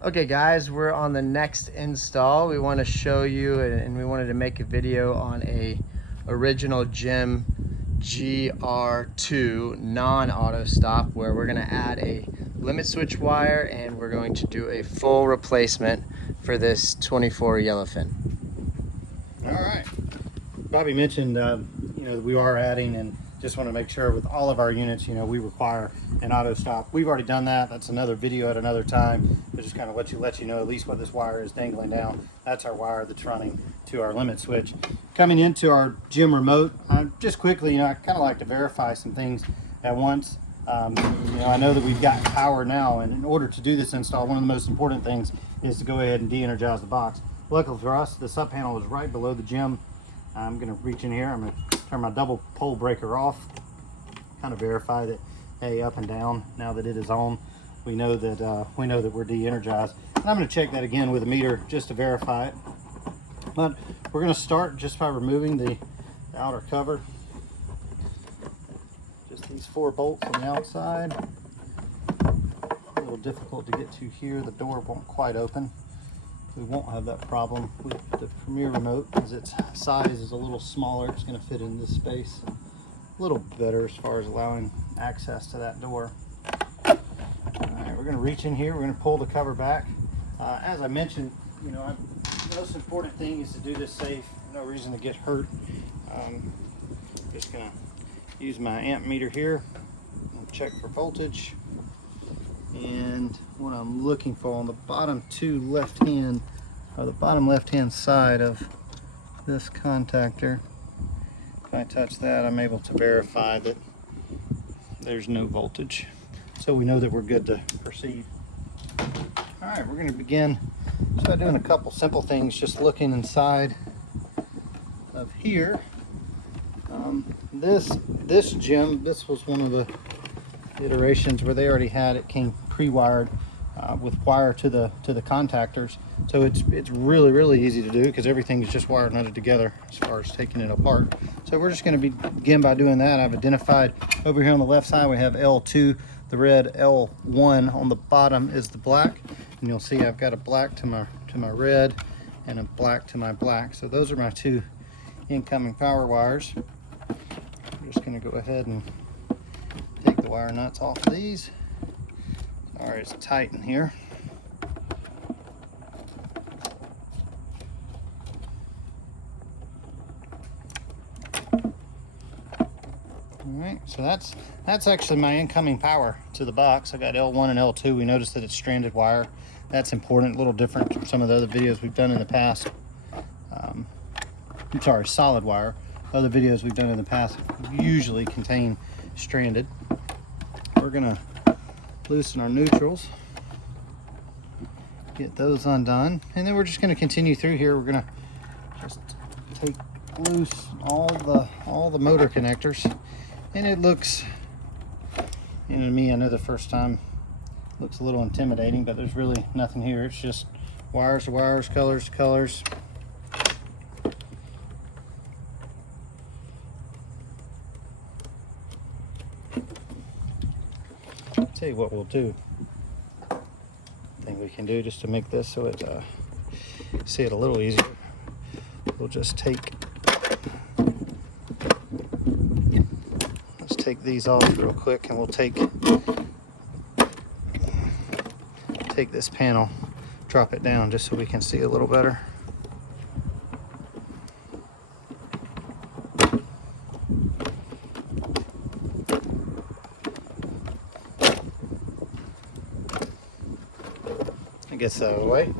Okay guys, we're on the next install. We want to show you, and we wanted to make a video on a original GEM GR2 non-auto stop, where we're going to add a limit switch wire and we're going to do a full replacement for this 24 yellowfin. All right. Bobby mentioned, we are adding, and just want to make sure with all of our units, we require an auto stop. We've already done that. That's another video at another time. But just kind of let you know at least what this wire is dangling down. That's our wire that's running to our limit switch. Coming into our GEM remote, just quickly, I kind of like to verify some things at once. I know that we've got power now, and in order to do this install, one of the most important things is to go ahead and de-energize the box. Luckily for us, the sub panel is right below the GEM. I'm going to reach in here. I'm going to turn my double pole breaker off, kind of verify that, hey, up and down, now that it is on, we know that we're de-energized. And I'm going to check that again with a meter just to verify it. But we're going to start just by removing the outer cover. Just these 4 bolts on the outside. A little difficult to get to here. The door won't quite open. We won't have that problem with the Premier remote, as its size is a little smaller. It's going to fit in this space a little better as far as allowing access to that door. All right, we're going to reach in here. We're going to pull the cover back. As I mentioned, the most important thing is to do this safe. No reason to get hurt. Just going to use my amp meter here and check for voltage. And what I'm looking for on the bottom bottom left hand side of this contactor, if I touch that, I'm able to verify that there's no voltage, so we know that we're good to proceed. All right, we're going to begin just by doing a couple simple things, just looking inside of here. This GEM, this was one of the iterations where they already had it, came pre-wired with wire to the contactors, so it's really easy to do because everything is just wired knotted together as far as taking it apart. So we're just going to begin by doing that. I've identified over here on the left side we have L2, the red, L1 on the bottom is the black, and you'll see I've got a black to my red and a black to my black. So those are my 2 incoming power wires. I'm just going to go ahead and take the wire nuts off of these. All right, it's tight in here. All right, so that's actually my incoming power to the box. I got L1 and L2. We noticed that it's stranded wire. That's important, a little different from some of the other videos we've done in the past. I'm sorry, solid wire. Other videos we've done in the past usually contain stranded. We're gonna loosen our neutrals, get those undone, and then we're just going to continue through here. We're going to just take loose all the motor connectors, and it looks, to me, I know the first time looks a little intimidating, but there's really nothing here. It's just wires to wires, colors to colors. Tell you what we'll do. Thing we can do just to make this so it see it a little easier. We'll just let's take these off real quick, and we'll take this panel, drop it down just so we can see a little better. Gets out of the way,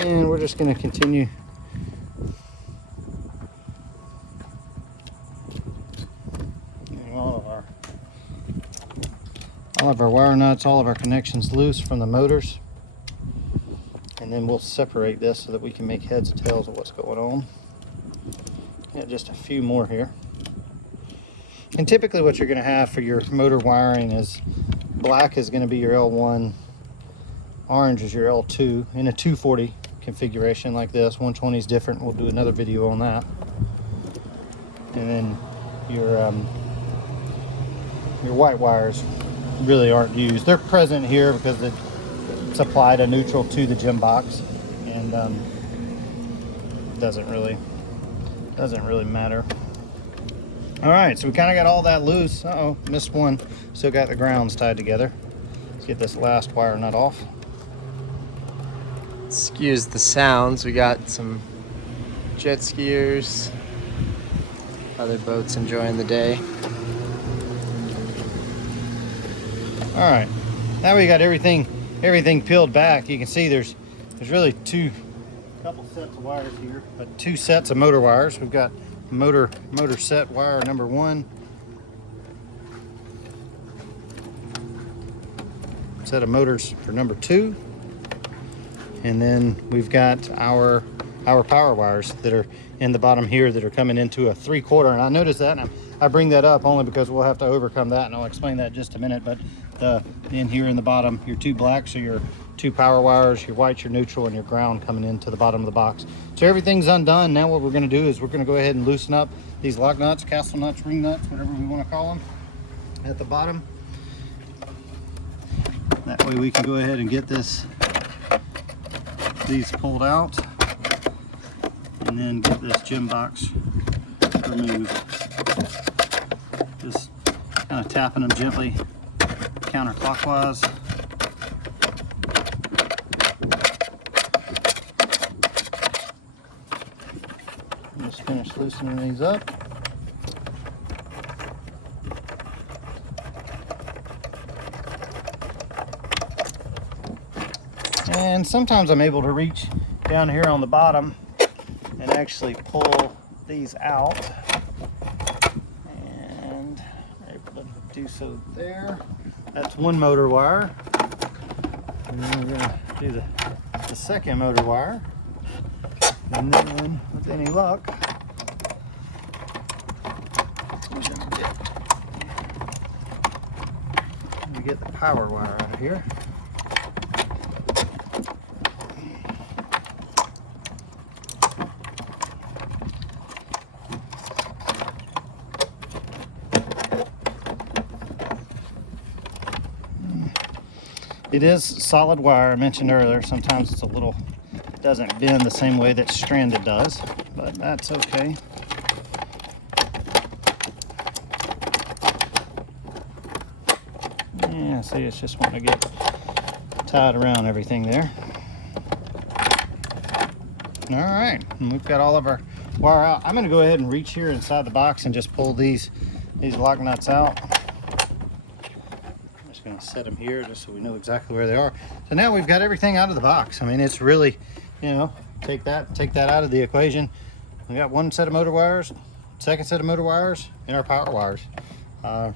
and we're just going to continue getting all of our wire nuts, all of our connections loose from the motors, and then we'll separate this so that we can make heads and tails of what's going on. Yeah, just a few more here. And typically what you're going to have for your motor wiring is black is going to be your L1, orange is your L2 in a 240 configuration like this. 120 is different. We'll do another video on that. And then your white wires really aren't used. They're present here because it supplied a neutral to the gem box, and doesn't really matter. All right, so we kind of got all that loose. Uh-oh, missed one. Still got the grounds tied together. Let's get this last wire nut off. Excuse the sounds. We got some jet skiers, other boats enjoying the day. All right, now we got everything peeled back. You can see there's really couple sets of wires here, but 2 sets of motor wires. We've got motor set wire number 1, set of motors for number 2, and then we've got our power wires that are in the bottom here that are coming into a 3/4. And I noticed that, and I bring that up only because we'll have to overcome that, and I'll explain that in just a minute. But in here in the bottom, your 2 blacks are your 2 power wires, your whites, your neutral, and your ground coming into the bottom of the box. So everything's undone. Now what we're going to do is we're going to go ahead and loosen up these lock nuts, castle nuts, ring nuts, whatever we want to call them, at the bottom. That way we can go ahead and get these pulled out, and then get this gem box removed. Just kind of tapping them gently counterclockwise. Just finish loosening these up. And sometimes I'm able to reach down here on the bottom and actually pull these out, and I'm able to do so there. That's 1 motor wire, and then we're going to do the second motor wire, and then with any luck we're going to get the power wire out of here. It is solid wire, I mentioned earlier. Sometimes it's doesn't bend the same way that stranded does, but that's okay. Yeah, see, it's just wanting to get tied around everything there. All right, and we've got all of our wire out. I'm gonna go ahead and reach here inside the box and just pull these lock nuts out. Going to set them here just so we know exactly where they are. So now we've got everything out of the box. I mean, it's really, take that out of the equation. We got 1 set of motor wires, 2nd set of motor wires, and our power wires.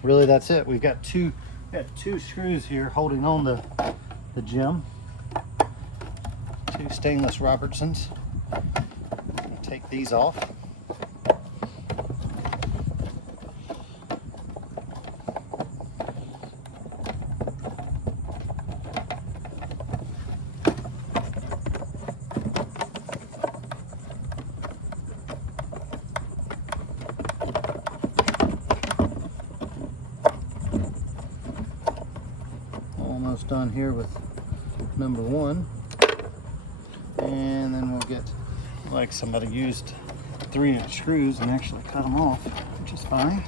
Really, that's it. We've got two screws here holding on the gem. 2 stainless Robertsons. Take these off. Almost done here with number 1, and then we'll get, like somebody used 3-inch screws and actually cut them off, which is fine.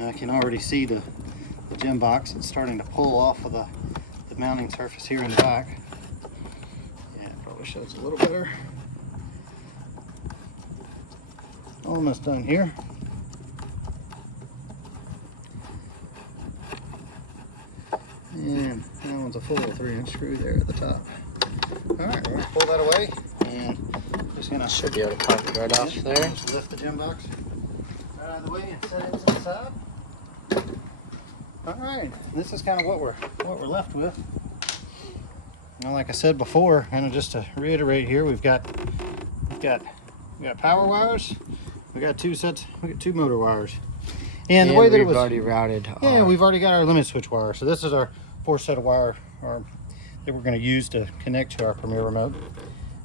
I can already see the gem box. It's starting to pull off of the mounting surface here in the back. Yeah, it probably shows a little better. Almost done here. And that one's a full 3-inch screw there at the top. All right, we're gonna pull that away, and just gonna Should be able to pop it right off there. Just lift the gem box right out of the way and set it to the side. All right, this is kind of what we're left with. Now, like I said before, kind of just to reiterate here, we've got power wires, we got two motor wires. And the way that we've it was already routed. Yeah, we've already got our limit switch wire. So this is our 4 set of wire that we're going to use to connect to our Premier remote.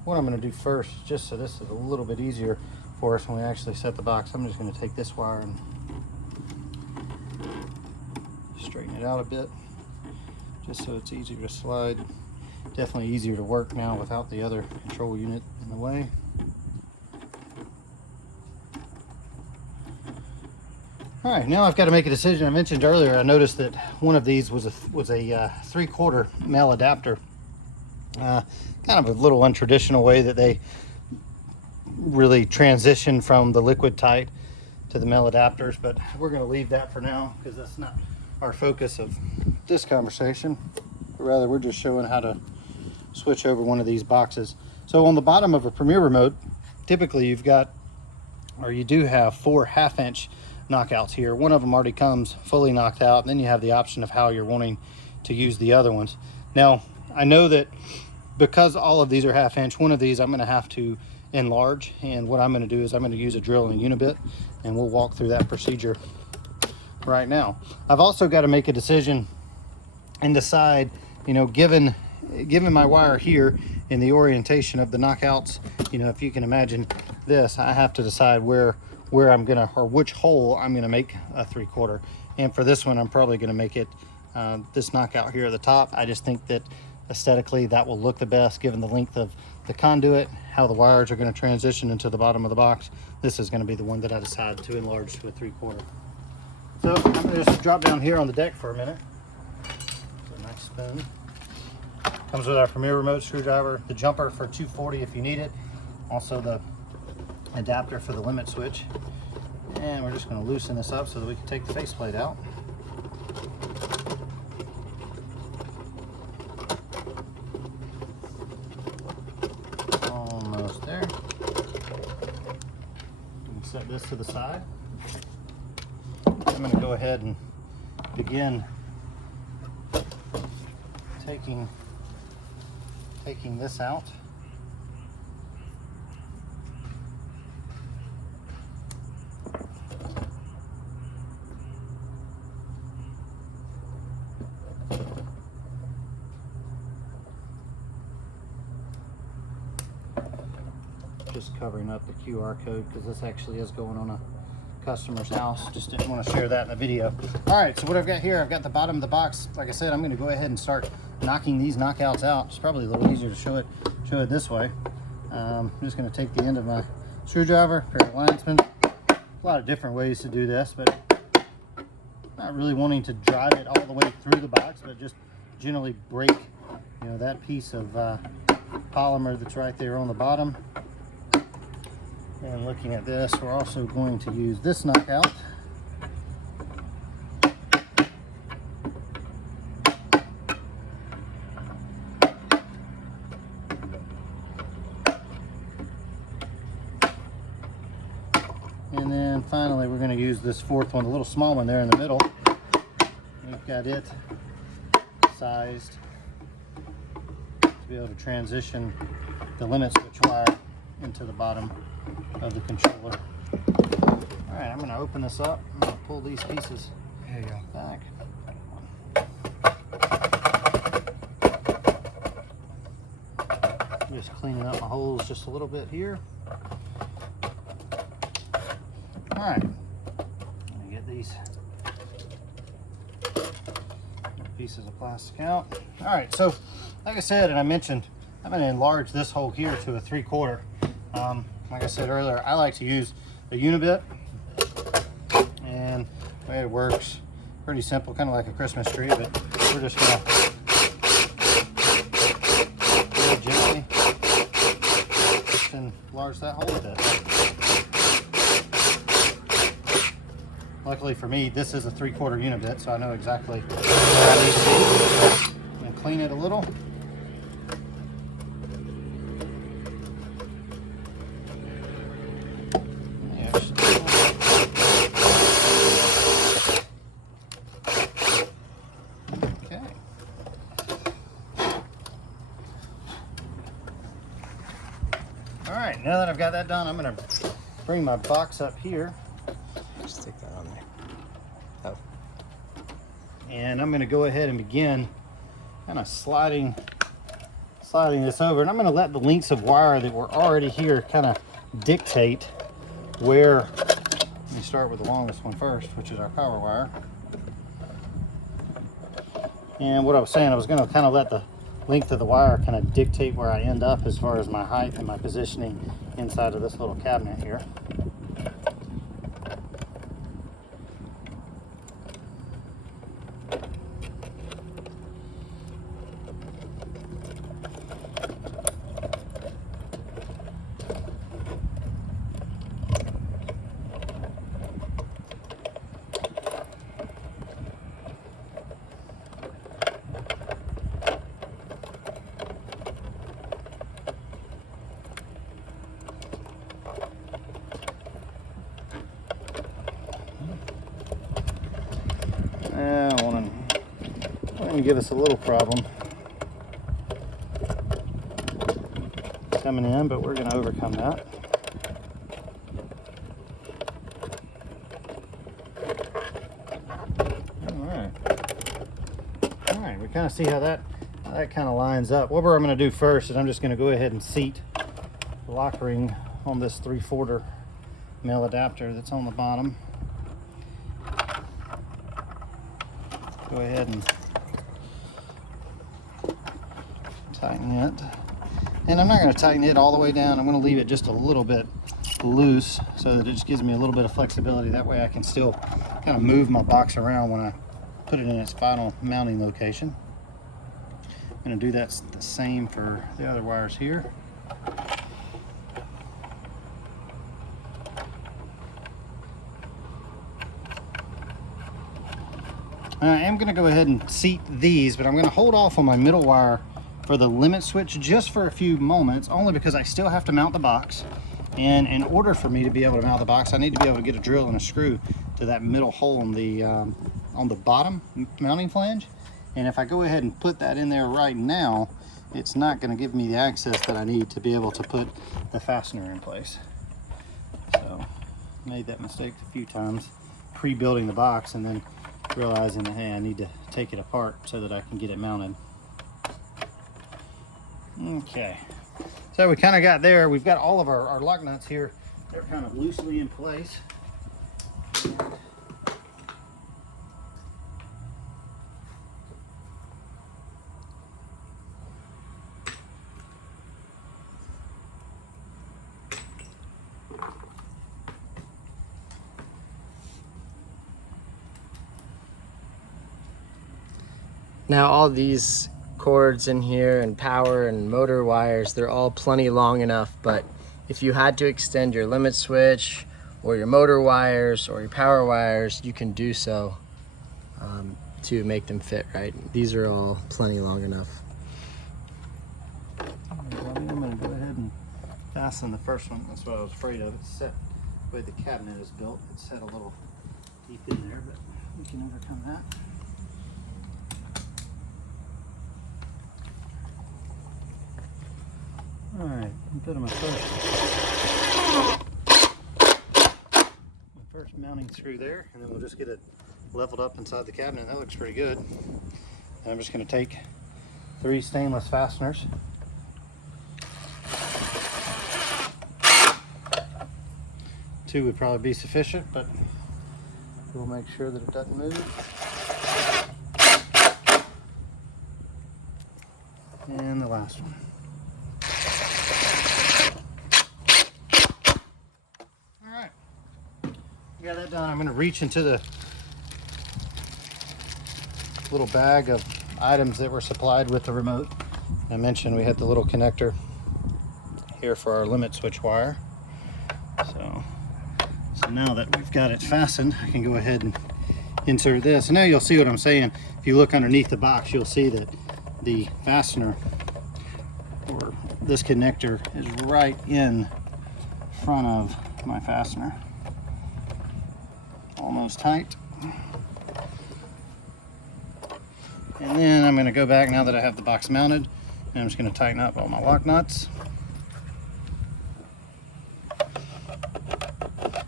What I'm going to do first, just so this is a little bit easier for us when we actually set the box, I'm just going to take this wire and straighten it out a bit, just so it's easier to slide. Definitely easier to work now without the other control unit in the way. All right, now I've got to make a decision. I mentioned earlier, I noticed that one of these was a 3/4 male adapter. Kind of a little untraditional way that they really transition from the liquid tight to the male adapters, but we're going to leave that for now because that's not our focus of this conversation. But rather, we're just showing how to switch over one of these boxes. So on the bottom of a Premier remote, typically you do have 4 1/2-inch knockouts here. One of them already comes fully knocked out, and then you have the option of how you're wanting to use the other ones. Now, I know that because all of these are 1/2-inch, one of these I'm going to have to enlarge, and what I'm going to do is I'm going to use a drill and a unibit, and we'll walk through that procedure right now. I've also got to make a decision and decide, you know, given my wire here in the orientation of the knockouts, you know, if you can imagine this, I have to decide where I'm gonna, or which hole I'm gonna make a 3/4. And for this one, I'm probably gonna make it this knockout here at the top. I just think that aesthetically that will look the best given the length of the conduit, how the wires are gonna transition into the bottom of the box. This is gonna be the one that I decide to enlarge to a 3/4. So I'm gonna just drop down here on the deck for a minute. So nice spin. Comes with our Premier remote screwdriver, the jumper for 240 if you need it, also the adapter for the limit switch. And we're just going to loosen this up so that we can take the faceplate out. Almost there. We can set this to the side. I'm going to go ahead and begin taking this out. Just covering up the QR code because this actually is going on a customer's house. Just didn't want to share that in the video. All right, so what I've got here, I've got the bottom of the box. Like I said, I'm going to go ahead and start knocking these knockouts out. It's probably a little easier to show it this way. I'm just going to take the end of my screwdriver, pair of linesmen. A lot of different ways to do this, but not really wanting to drive it all the way through the box, but just generally break, you know, that piece of polymer that's right there on the bottom. And looking at this, we're also going to use this knockout. And then finally, we're going to use this 4th one, the little small one there in the middle. We've got it sized to be able to transition the limit switch wire into the bottom of the controller. All right, I'm going to open this up. I'm going to pull these pieces back. Just cleaning up my holes just a little bit here. All right, let me get these pieces of plastic out. All right, so like I said, and I mentioned, I'm going to enlarge this hole here to a 3/4. Like I said earlier, I like to use a unibit, and the way it works, pretty simple, kind of like a Christmas tree, but we're just going to very gently just enlarge that hole a bit. Luckily for me, this is a 3/4 unibit, so I know exactly where I need to be. I'm going to clean it a little. All right, now that I've got that done, I'm going to bring my box up here. Just stick that on there. Oh. And I'm going to go ahead and begin kind of sliding this over. And I'm going to let the lengths of wire that were already here kind of dictate where. Let me start with the longest one first, which is our power wire. And what I was saying, I was going to kind of let the length of the wire kind of dictate where I end up as far as my height and my positioning inside of this little cabinet here. I want to give us a little problem coming in, but we're going to overcome that. All right, we kind of see how that kind of lines up. What I'm going to do first is I'm just going to go ahead and seat the lock ring on this 3/4 male adapter that's on the bottom. Go ahead and tighten it. And I'm not going to tighten it all the way down. I'm going to leave it just a little bit loose so that it just gives me a little bit of flexibility. That way I can still kind of move my box around when I put it in its final mounting location. I'm going to do that the same for the other wires here. I am going to go ahead and seat these, but I'm going to hold off on my middle wire for the limit switch just for a few moments, only because I still have to mount the box. And in order for me to be able to mount the box, I need to be able to get a drill and a screw to that middle hole on the bottom mounting flange. And if I go ahead and put that in there right now, it's not going to give me the access that I need to be able to put the fastener in place. So I made that mistake a few times pre-building the box and then realizing that, hey, I need to take it apart so that I can get it mounted. Okay, so we kind of got there. We've got all of our lock nuts here. They're kind of loosely in place. Now all these cords in here and power and motor wires, they're all plenty long enough, but if you had to extend your limit switch or your motor wires or your power wires, you can do so to make them fit, right? These are all plenty long enough. I'm going to go ahead and fasten the first one. That's what I was afraid of. It's set the way the cabinet is built. It's set a little deep in there, but we can overcome that. All right, I'm putting my first mounting screw there, and then we'll just get it leveled up inside the cabinet. That looks pretty good. And I'm just going to take 3 stainless fasteners. Two would probably be sufficient, but we'll make sure that it doesn't move. And the last one. Got that done. I'm going to reach into the little bag of items that were supplied with the remote. I mentioned we had the little connector here for our limit switch wire. So now that we've got it fastened, I can go ahead and insert this. And now you'll see what I'm saying. If you look underneath the box, you'll see that the fastener, or this connector, is right in front of my fastener. Almost tight. And then I'm going to go back now that I have the box mounted, and I'm just going to tighten up all my lock nuts.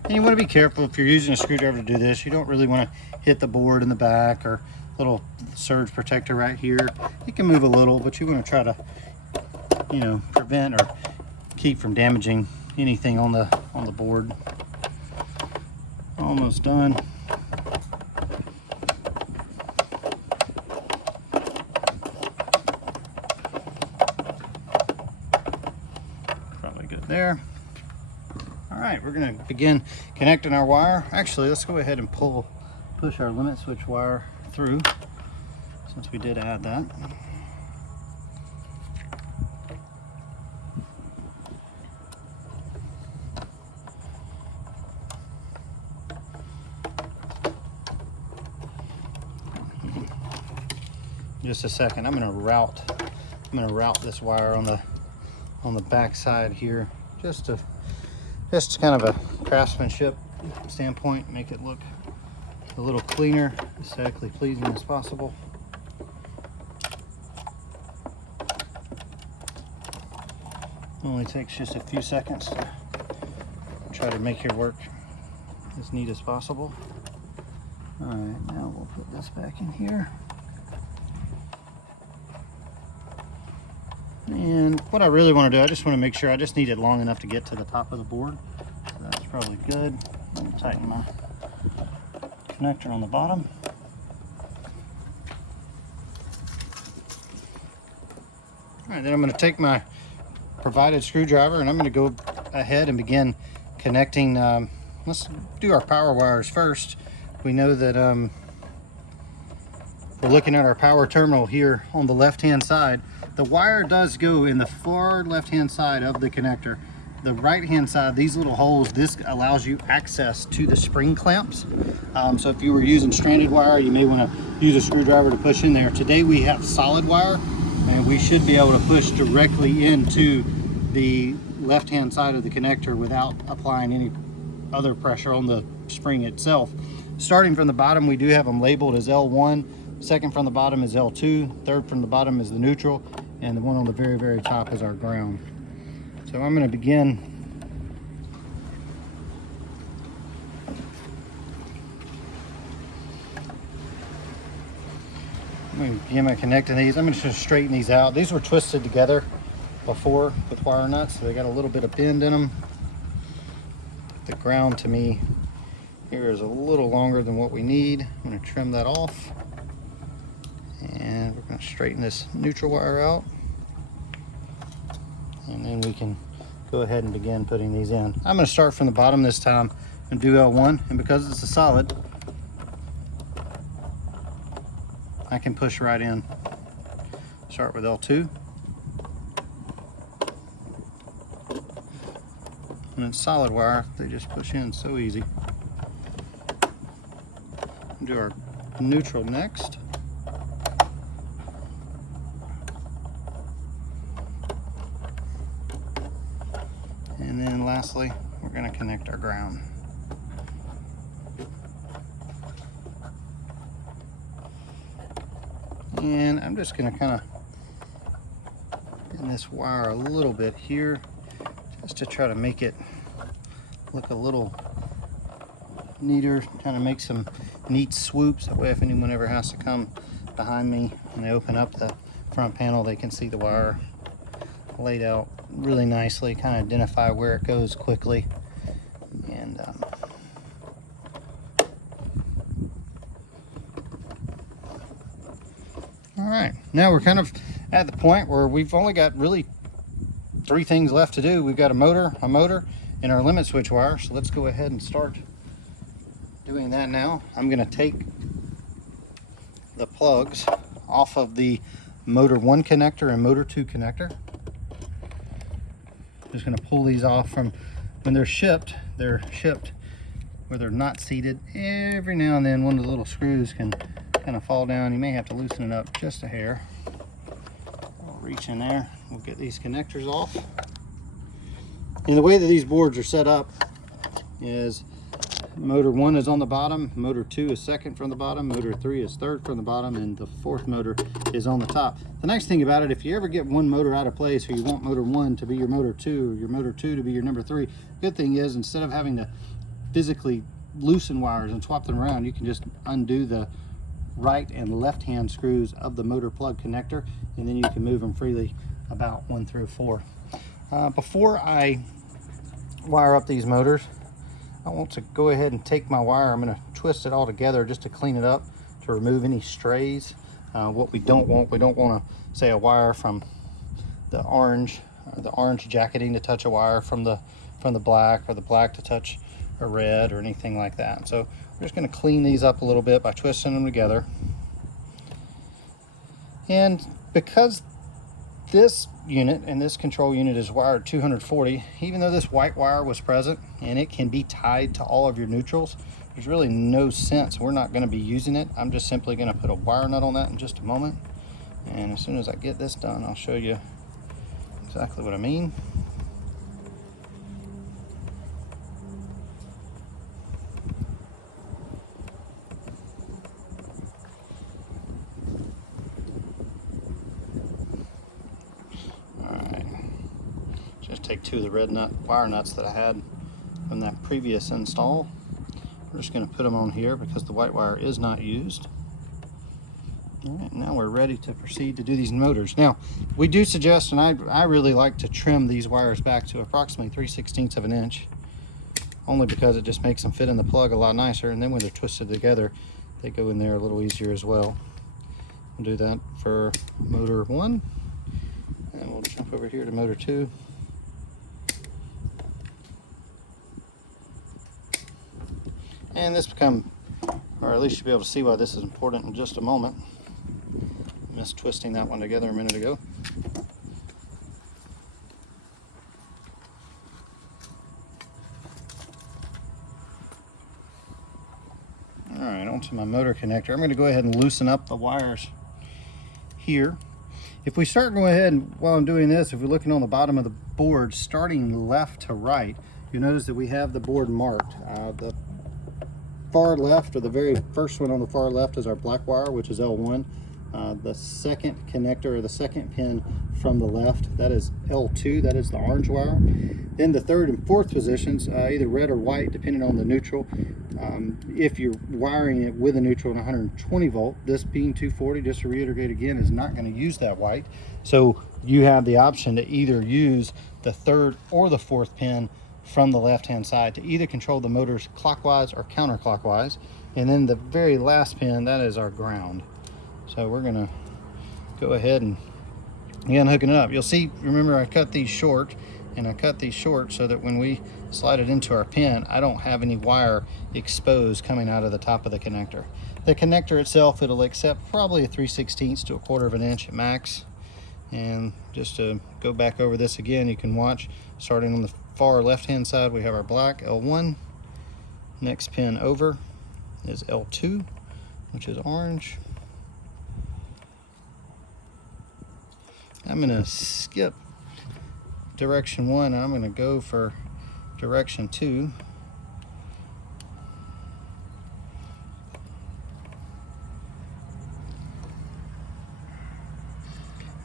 And you want to be careful if you're using a screwdriver to do this. You don't really want to hit the board in the back or little surge protector right here. It can move a little, but you want to try to, you know, prevent or keep from damaging anything on the board. Almost done. Probably good there. All right, we're going to begin connecting our wire. Actually, let's go ahead and push our limit switch wire through, since we did add that. Just a second, I'm going to route this wire on the back side here, just kind of a craftsmanship standpoint, make it look a little cleaner, aesthetically pleasing as possible. Only takes just a few seconds to try to make your work as neat as possible. All right, now we'll put this back in here. And what I really want to do, I just want to make sure I just need it long enough to get to the top of the board. So that's probably good. I'm going to tighten my connector on the bottom. All right, then I'm going to take my provided screwdriver and I'm going to go ahead and begin connecting. Let's do our power wires first. We know that we're looking at our power terminal here on the left-hand side. The wire does go in the far left-hand side of the connector. The right-hand side, these little holes, this allows you access to the spring clamps. So if you were using stranded wire, you may want to use a screwdriver to push in there. Today we have solid wire, and we should be able to push directly into the left-hand side of the connector without applying any other pressure on the spring itself. Starting from the bottom, we do have them labeled as L1. Second from the bottom is L2. Third from the bottom is the neutral. And the one on the very, very top is our ground. So I'm going to begin by connecting these. I'm just going to straighten these out. These were twisted together before with wire nuts, so they got a little bit of bend in them. The ground to me here is a little longer than what we need. I'm going to trim that off. And we're going to straighten this neutral wire out. And then we can go ahead and begin putting these in. I'm going to start from the bottom this time and do L1. And because it's a solid, I can push right in. Start with L2. And it's solid wire, they just push in so easy. Do our neutral next. And then lastly, we're going to connect our ground. And I'm just going to kind of bend this wire a little bit here, just to try to make it look a little neater, kind of make some neat swoops. That way if anyone ever has to come behind me and they open up the front panel, they can see the wire laid out really nicely, kind of identify where it goes quickly. And all right, now we're kind of at the point where we've only got really 3 things left to do. We've got a motor, and our limit switch wire. So let's go ahead and start doing that now. I'm going to take the plugs off of the motor 1 connector and motor 2 connector. Just going to pull these off from when they're shipped. They're shipped where they're not seated. Every now and then one of the little screws can kind of fall down. You may have to loosen it up just a hair. I'll reach in there. We'll get these connectors off. And the way that these boards are set up is motor 1 is on the bottom, motor 2 is second from the bottom, motor 3 is third from the bottom, and the 4th motor is on the top. The nice thing about it, if you ever get one motor out of place, or you want motor 1 to be your motor 2, or your motor 2 to be your number 3, good thing is instead of having to physically loosen wires and swap them around, you can just undo the right and left hand screws of the motor plug connector, and then you can move them freely about 1 through 4. Before I wire up these motors, I want to go ahead and take my wire. I'm going to twist it all together just to clean it up, to remove any strays. What we don't want to say a wire from the orange jacketing to touch a wire from the black, or the black to touch a red, or anything like that. So we're just going to clean these up a little bit by twisting them together. And because this unit and this control unit is wired 240, even though this white wire was present and it can be tied to all of your neutrals, there's really no sense. We're not going to be using it. I'm just simply going to put a wire nut on that in just a moment. And as soon as I get this done, I'll show you exactly what I mean. Take 2 of the red wire nuts that I had from that previous install. We're just going to put them on here because the white wire is not used. All right, now we're ready to proceed to do these motors. Now, we do suggest, and I really like to trim these wires back to approximately 3/16 of an inch, only because it just makes them fit in the plug a lot nicer, and then when they're twisted together, they go in there a little easier as well. We'll do that for motor 1, and we'll jump over here to motor 2. And this or at least you'll be able to see why this is important in just a moment. I missed twisting that one together a minute ago. All right, onto my motor connector. I'm going to go ahead and loosen up the wires here. If we start going ahead, and while I'm doing this, if we're looking on the bottom of the board, starting left to right, you'll notice that we have the board marked. The far left, or the very first one on the far left, is our black wire, which is L1. The second connector, or the second pin from the left, that is L2, that is the orange wire. Then the third and fourth positions, either red or white, depending on the neutral. If you're wiring it with a neutral and 120 volt, this being 240, just to reiterate again, is not going to use that white. So you have the option to either use the third or the fourth pin from the left hand side to either control the motors clockwise or counterclockwise. And then the very last pin, that is our ground. So we're going to go ahead and again hooking it up. You'll see, remember, I cut these short, and I cut these short so that when we slide it into our pin, I don't have any wire exposed coming out of the top of the connector. The connector itself, it'll accept probably a 3/16 to a 1/4 of an inch at max. And just to go back over this again, you can watch, starting on the far left hand side, we have our black L1. Next pin over is L2, which is orange. I'm going to skip direction 1, and I'm going to go for direction 2.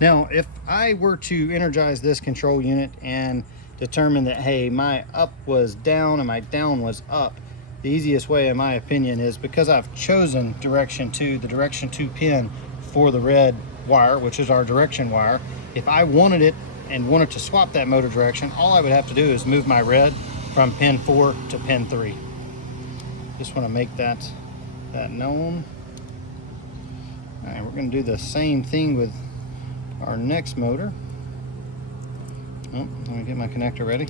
Now, if I were to energize this control unit and determine that, hey, my up was down and my down was up, the easiest way, in my opinion, is because I've chosen direction 2, the direction 2 pin for the red wire, which is our direction wire. If I wanted it and wanted to swap that motor direction, all I would have to do is move my red from pin 4 to pin 3. Just want to make that known. All right, we're going to do the same thing with our next motor. Oh, let me get my connector ready.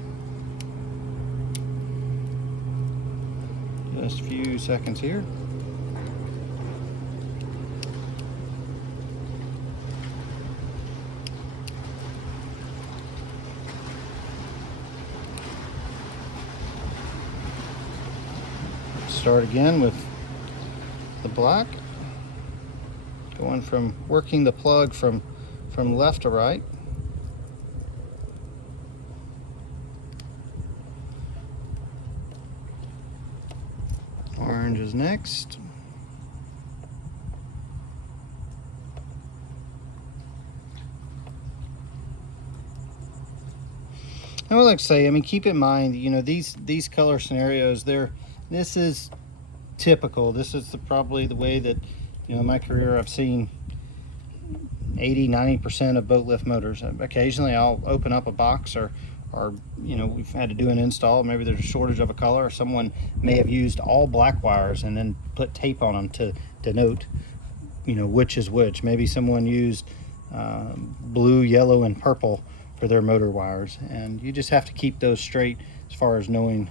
Just a few seconds here. Start again with the black, going from working the plug from left to right. Orange is next. I would like to say, I mean, keep in mind, you know, these color scenarios, they're This is typical. This is probably the way that, you know, in my career I've seen 80-90% of boat lift motors. Occasionally I'll open up a box, or you know, we've had to do an install, maybe there's a shortage of a color, or someone may have used all black wires and then put tape on them to denote, you know, which is which. Maybe someone used blue, yellow, and purple for their motor wires, and you just have to keep those straight as far as knowing,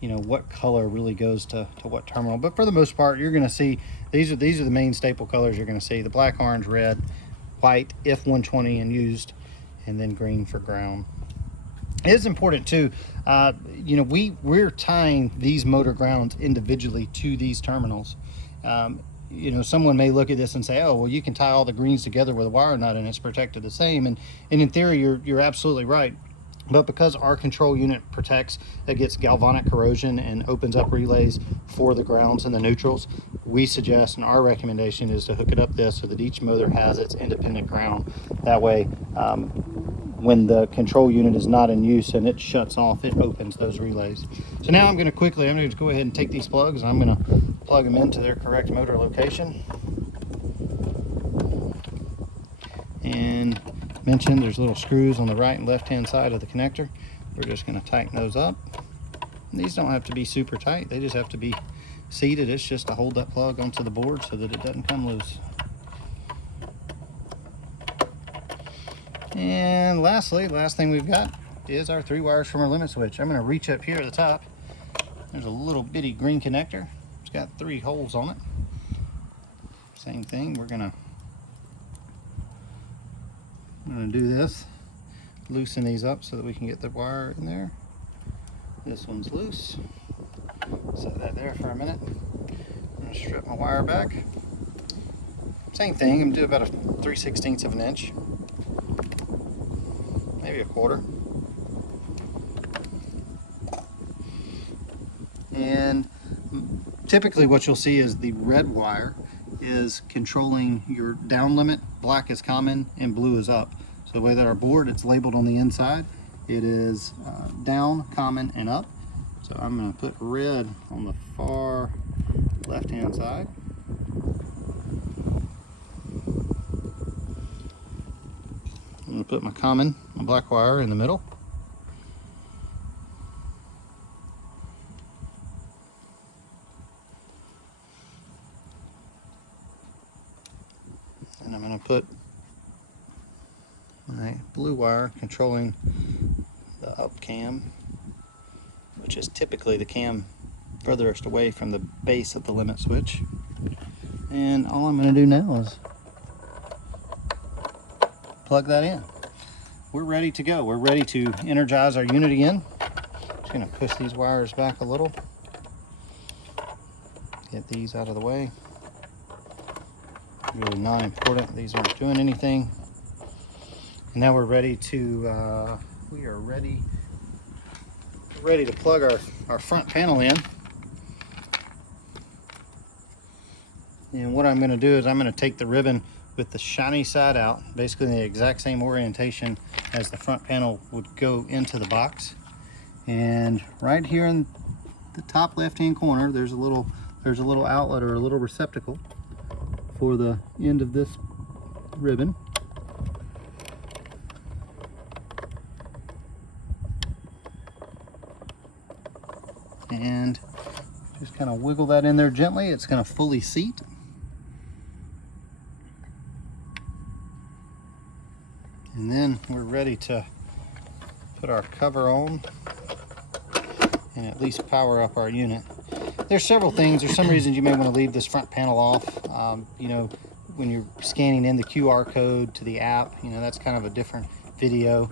you know, what color really goes to what terminal. But for the most part, you're going to see these are the main staple colors you're going to see: the black, orange, red, white if 120 and used, and then green for ground. It is important too, you know, we're tying these motor grounds individually to these terminals. You know, someone may look at this and say, oh, well, you can tie all the greens together with a wire nut and it's protected the same. And in theory, you're absolutely right. But because our control unit protects against galvanic corrosion and opens up relays for the grounds and the neutrals, we suggest, and our recommendation is to hook it up this so that each motor has its independent ground. That way, when the control unit is not in use and it shuts off, it opens those relays. So now I'm going to go ahead and take these plugs, and I'm going to plug them into their correct motor location. And mentioned there's little screws on the right and left hand side of the connector. We're just going to tighten those up. And these don't have to be super tight, they just have to be seated. It's just to hold that plug onto the board so that it doesn't come loose. And lastly, last thing we've got is our 3 wires from our limit switch. I'm going to reach up here at the top. There's a little bitty green connector. It's got 3 holes on it. Same thing, we're going to do this, loosen these up so that we can get the wire in there. This one's loose. Set that there for a minute. I'm going to strip my wire back. Same thing, I'm going to do about a 3/16 of an inch, maybe a quarter. And typically what you'll see is the red wire is controlling your down limit. Black is common and blue is up. So the way that our board, it's labeled on the inside, it is down, common, and up. So I'm going to put red on the far left hand side. I'm going to put my common, my black wire, in the middle. And I'm going to put my blue wire controlling the up cam, which is typically the cam furthest away from the base of the limit switch. And all I'm going to do now is plug that in. We're ready to go. We're ready to energize our unit again. Just going to push these wires back a little. Get these out of the way. Really not important. These aren't doing anything. And now we're ready to ready to plug our front panel in. And what I'm going to do is I'm going to take the ribbon with the shiny side out, basically the exact same orientation as the front panel would go into the box. And right here in the top left hand corner, there's a little outlet or a little receptacle for the end of this ribbon. And just kind of wiggle that in there gently. It's going to fully seat. And then we're ready to put our cover on and at least power up our unit. There's several things. There's some reasons you may want to leave this front panel off. You know, when you're scanning in the QR code to the app, you know, that's kind of a different video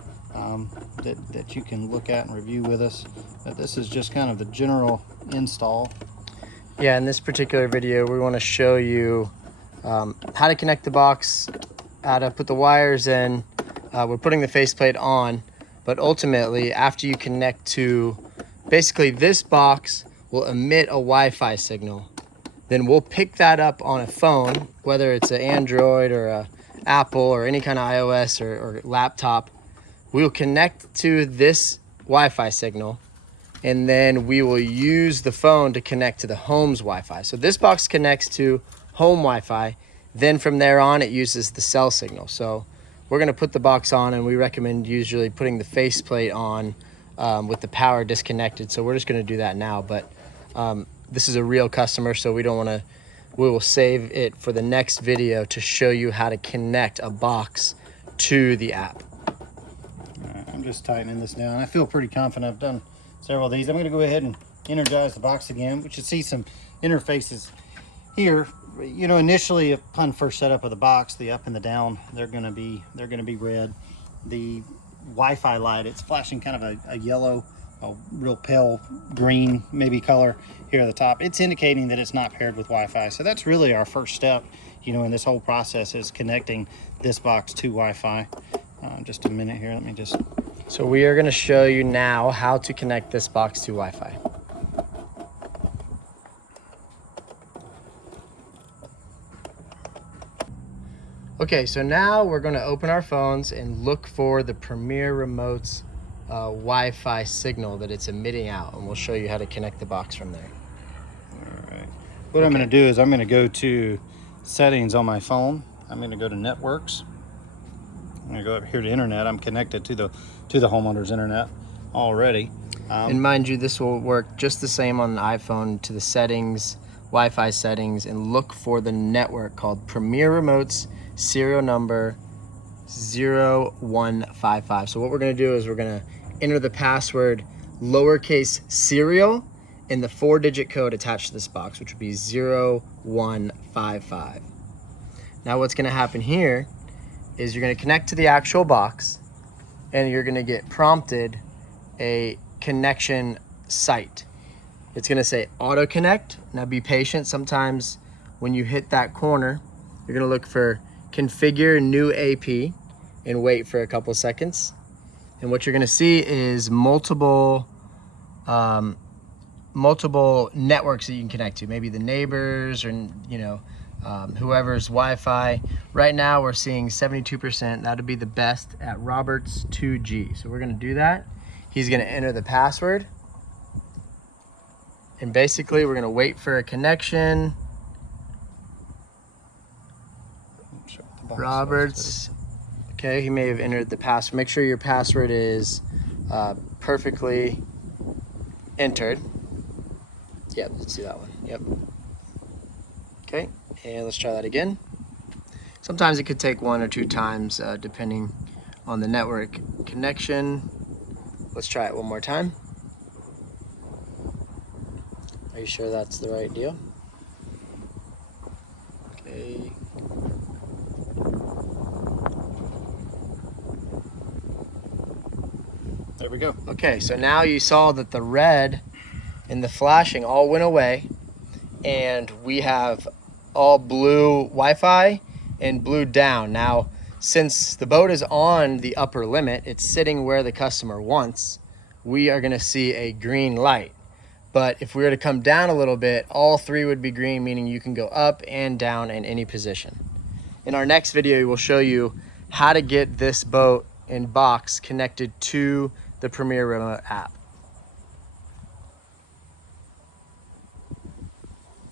that you can look at and review with us. But this is just kind of the general install. Yeah, in this particular video, we want to show you how to connect the box, how to put the wires in. We're putting the faceplate on, but ultimately, after you connect to, basically this box will emit a Wi-Fi signal. Then we'll pick that up on a phone, whether it's an Android or a Apple or any kind of iOS or laptop. We'll connect to this Wi-Fi signal, and then we will use the phone to connect to the home's Wi-Fi. So this box connects to home Wi-Fi. Then from there on, it uses the cell signal. So we're gonna put the box on, and we recommend usually putting the faceplate on with the power disconnected. So we're just gonna do that now, but this is a real customer, so we will save it for the next video to show you how to connect a box to the app. I'm just tightening this down. I feel pretty confident. I've done several of these. I'm gonna go ahead and energize the box again. We should see some interfaces here. You know, initially upon first setup of the box, the up and the down, they're gonna be red. The Wi-Fi light, it's flashing kind of a yellow, a real pale green maybe color here at the top. It's indicating that it's not paired with Wi-Fi. So that's really our first step, you know, in this whole process, is connecting this box to Wi-Fi. Just a minute here, let me just... So we are gonna show you now how to connect this box to Wi-Fi. Okay, so now we're going to open our phones and look for the Premier Remote's Wi-Fi signal that it's emitting out, and we'll show you how to connect the box from there. All right. What I'm going to do is I'm going to go to settings on my phone. I'm going to go to networks. I'm going to go up here to internet. I'm connected to the homeowner's internet already. And mind you, this will work just the same on the iPhone, to the settings, Wi-Fi settings, and look for the network called Premier Remote's serial number 0155. So what we're going to do is we're going to enter the password lowercase serial and the 4-digit code attached to this box, which would be 0155. Now what's going to happen here is you're going to connect to the actual box, and you're going to get prompted a connection site. It's going to say auto connect. Now be patient. Sometimes when you hit that corner, you're going to look for configure new AP and wait for a couple seconds. And what you're going to see is multiple networks that you can connect to, maybe the neighbors or whoever's Wi-Fi. Right now we're seeing 72%. That'll be the best at Robert's 2G. So we're going to do that. He's going to enter the password, and basically we're going to wait for a connection. Roberts. Okay, he may have entered the password. Make sure your password is perfectly entered. Yep, let's see that one. Yep. Okay, and let's try that again. Sometimes it could take 1 or 2 times depending on the network connection. Let's try it one more time. Are you sure that's the right deal? Okay. There we go. Okay, so now you saw that the red and the flashing all went away, and we have all blue Wi-Fi and blue down. Now, since the boat is on the upper limit, it's sitting where the customer wants, we are gonna see a green light. But if we were to come down a little bit, all 3 would be green, meaning you can go up and down in any position. In our next video, we'll show you how to get this boat and box connected to the Premier Remote app.